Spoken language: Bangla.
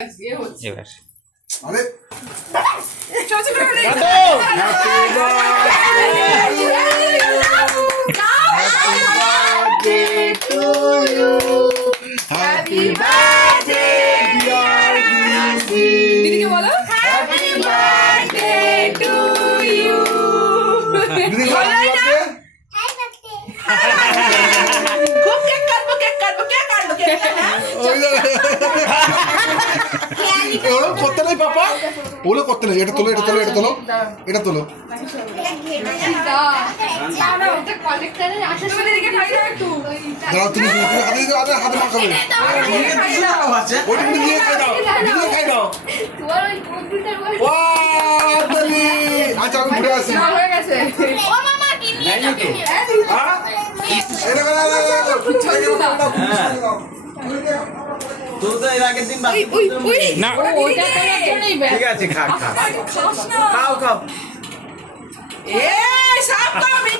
এবার আরে ছোট ছোট করে হ্যাপি বার্থডে ডিয়ার দিদি দিদিকে বলো হ্যাপি বার্থডে টু ইউ দিদি হ্যাপি বার্থডে খুব কেক কাটবো ওই ওরা করতে নাই পাপা ওগুলো করতে নাই এটা তোলো এটা তোলো দাঁড়াও তুমি হাতে মাখাবে ওইটা তুমি দিয়ে খাই দাও তালি আচ্ছা আমি ঘুরে আসি হয়ে গেছে তুই তো এর আগের দিন বাকি না ওইটা করার জন্যই ঠিক আছে খা খা খাস না খাও খাও এই সব খাবি